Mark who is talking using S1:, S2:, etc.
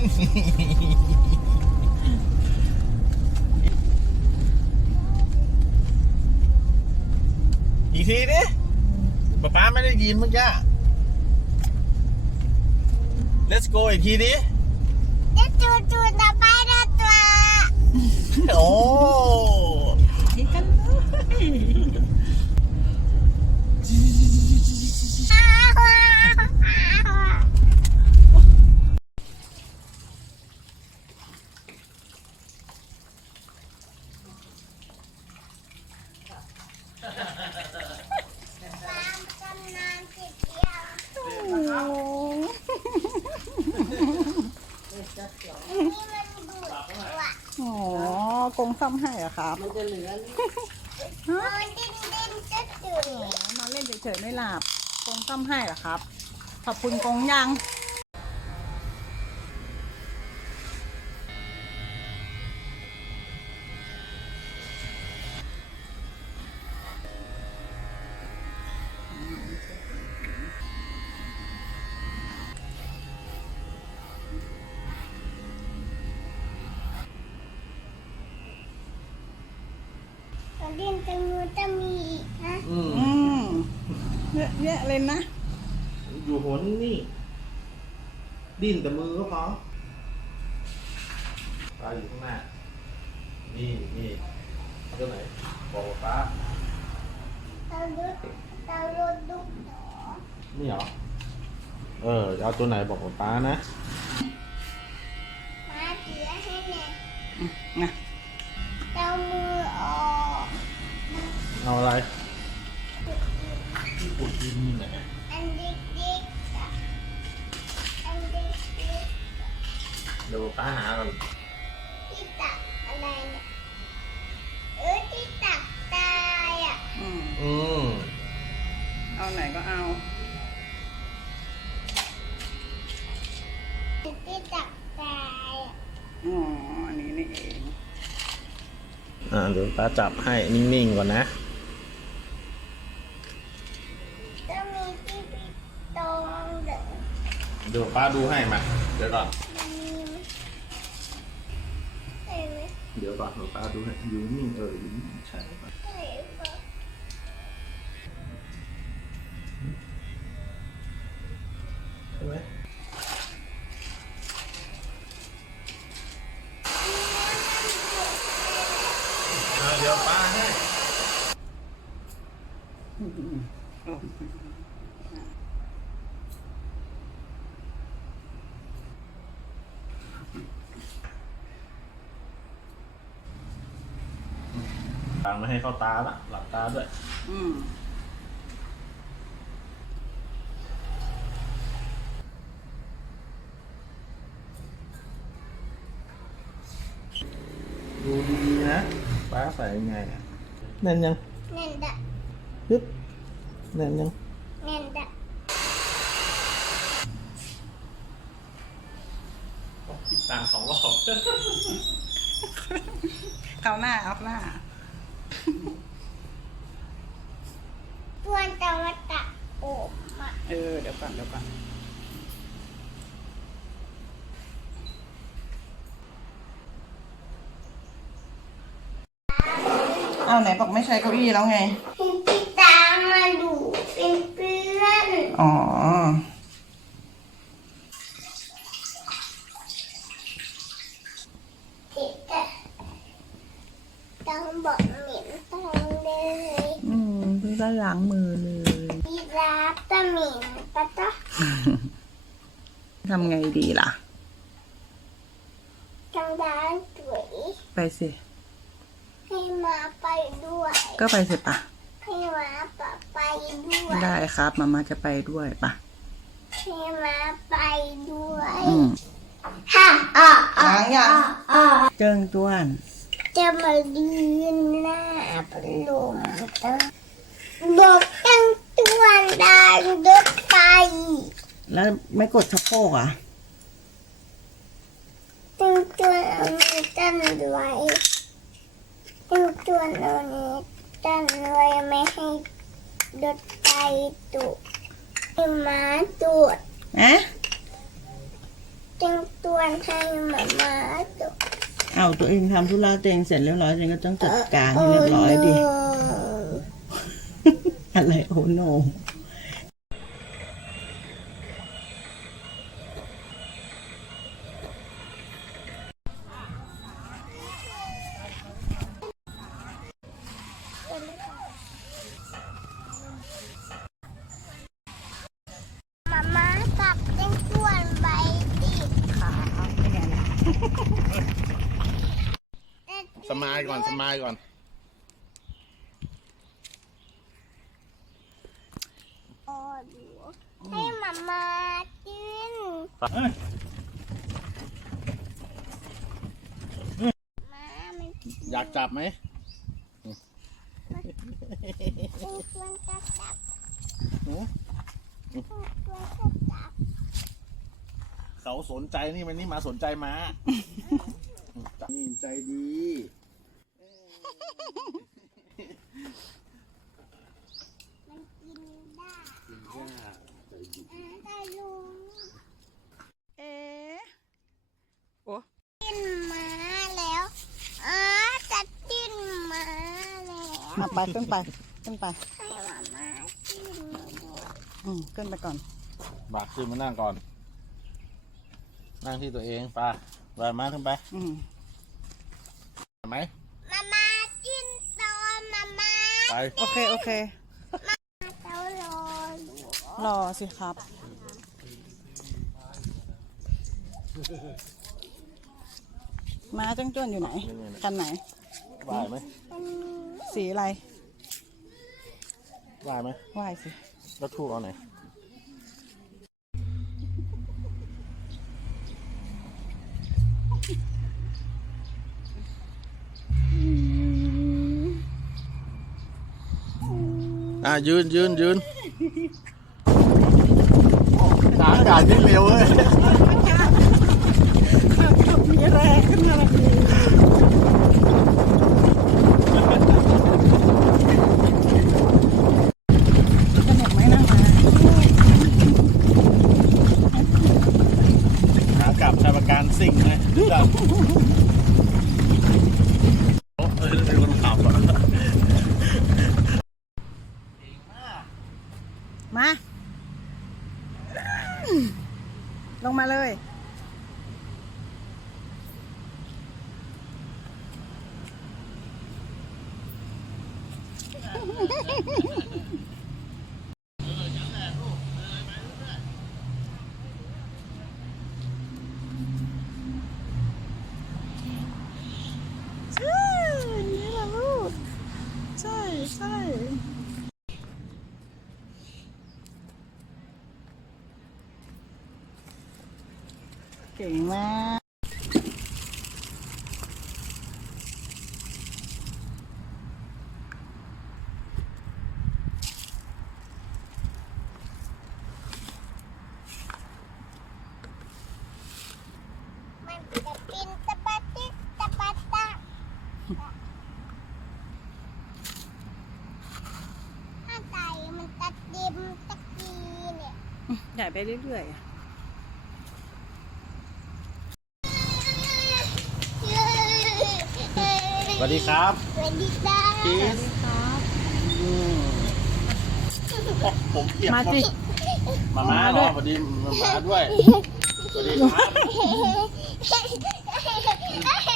S1: อีกทีดิป๊าป๊าไม่ได้ยินเมื่อกี้ let's go อีกทีดิ
S2: จะจูจูนะไปนะตัว
S1: โอ้
S3: นี่กันเลย
S2: อ้าวอ้าว ความชำนาญจิตเดียวอันนี้มันดูดว่ะ
S3: อ๋อกง ซ่อมให้เหรอครับ
S2: มันดิ้นดิ้นจะจุด
S3: มาเล่นเฉยๆไม่หลับกงซ่อมให้เหรอครับ ขอบคุณกงยัง
S2: มันดิ้นตรงนู้นจะมีอีกนะ
S1: อืม
S3: อืมเยอะแยะเลยนะ
S1: อยู่หนนี่ ดิ้นแต่มือก็พอปลาอยู่ข้างหน้า นี่นี่เอาตัวไหน บอกว่าป้า
S2: เราลุดเราลุดดุกหนอ
S1: นี่เหรอ เออจะเอาตัวไหนบอกว่าป้านะ
S2: มาเสียให้แน่
S3: นะ
S2: เรามือออก
S1: เอาอะไรที่ปูดินนี่ไหน
S2: อันดิกดิกอะอันดิกดิก
S1: เดี๋ยวป้าหาก่อน
S2: ที่ตักอะไรเนี่ยเออที่ตักตายอะ
S3: อืม
S1: อืม
S3: เอาไหนก็เอา
S2: ที่ตักตายอะ
S3: อ๋ออันนี้นี่เอง
S1: อ่าเดี๋ยวป้าจับให้นิ่งๆก่อนนะ
S2: เดี๋
S1: ยวป้าดูให้มา เดี๋ยวก่อน
S2: มันมีไหมเห็นไหม
S1: เดี๋ยวก่อนเดี๋ยวป้าดูให้อยู่นิ่งเอออยู่นิ่งใช่ปะ
S2: เห็นปะ
S1: ใช่ไหมอ่าเดี๋ยวป้าให้ ตังไม่ให้เข้าตาละหลับตาด้วย
S3: อืม
S1: ดูดีๆนะป้าใส่ยังไงอะแน่นยัง
S2: แน่นดะ
S1: ฮึบแน่นยัง
S2: แน่นดะ
S1: คิดตังค์สองรอบ
S3: เอาหน้าเอาหน้า
S2: ตัวตะวันตะโอบมา
S3: เออ เดี๋ยวก่อนเดี๋ยวก่อนเอาไหนบอกไม่ใช้เก้าอี้แล้วไง
S2: เป็นที่ตามมาดูเป็นเพื่อน
S3: อ๋อ
S2: ติดอะต้องบอกเหม็นต้องเลย
S3: อืมพี่ก็ล้างมือเลย
S2: ยีราฟตะเหม็นปะจ๊ะ
S3: ทำไงดีล่ะ
S2: ทางด้านสวย
S3: ไปสิ
S2: ให้มาไปด้วย
S3: ก็ไปสิปะ
S2: ให้มาปะไปด้วย
S3: ได้ครับมามาจะไปด้วยปะ
S2: ให้มาไปด้วย
S3: อืม
S2: ฮ่าอะอะ
S3: ล้างยัง
S2: อะ
S3: เจิงต้วน
S2: จะมายืนหน้าพัดลมตั้งบอกตั้งตัวดานรถไฟ
S3: แล้วไม่กดสะโพกอะ
S2: ตั้งตัวเอานี้ตั้งไว้ตั้งตัวเอานี้ตั้งไว้ไม่ให้รถไฟตุกให้หมาตรวจ
S3: นะ
S2: จึงตัวให้หมามาตัว
S4: เอาตัวเองทำธุระตัวเองเสร็จเรียบร้อยตัวเองก็ต้องจัดการให้เรียบร้อยดิอะไรโอ้โน
S2: มามากับจึงตัวใบติด
S3: ขาเป็นไงล่ะ
S1: สมายก่อนสมายก่อน
S2: โอ้ดูให้หมามากินมามัน
S1: อยากจับไหม
S2: เป็นชวนจะจับ
S1: หนู
S2: เป็นชวนจะจับ
S1: เขาสนใจนี่มันนี่มาสนใจม้านี่ใจดี
S2: มันกินได้อ่าได้ลุง
S3: เอ๊ะโอ้
S2: กินหมาแล้วอ่าจะกินหมาแล้ว
S3: มาไปขึ้นไป ขึ้นไป
S2: ให้หมามากินด้วย
S3: อืมขึ้นไปก่อน
S1: บากขึ้นมานั่งก่อน นั่งที่ตัวเองไปไปมาขึ้นไป
S3: อืม
S1: เห็นไหม
S2: มามากินตอนมามา
S1: ไป
S3: โอเค โอเค
S2: เจ้ารออยู่
S3: รอสิครับ ม้าจ้งจ้วนอยู่ไหน คันไหน
S1: ไหวไหม
S2: มันมี
S3: สีอะไร
S1: ไหวไหม
S3: ว่ายสิ
S1: แล้วทูบเอาไหนอะยืนยืนยืนหาอากาศที่เร็วเลย
S3: มีแรงขึ้นมาเลยสนุกไหมนั่งมา
S1: หากลับชายประการสิ่งไหมจับโอ้เออเป็นคนขับอะ
S3: มา ลงมาเลย ใช่นี่แหละลูก ใช่ใช่ เก่งมาก
S2: มันจะกินตะปาติตาตะถ้าใจมันจะดิมตะกีเนี่ย
S3: ใหญ่ไปเรื่อยๆ
S1: วัสดีครับ
S2: สวัสดีจ้า
S1: คิสผมเปียก
S3: มาจิ
S1: มาม้าเหรอสวัสดีมาม้าด้วยสวัสดีครับ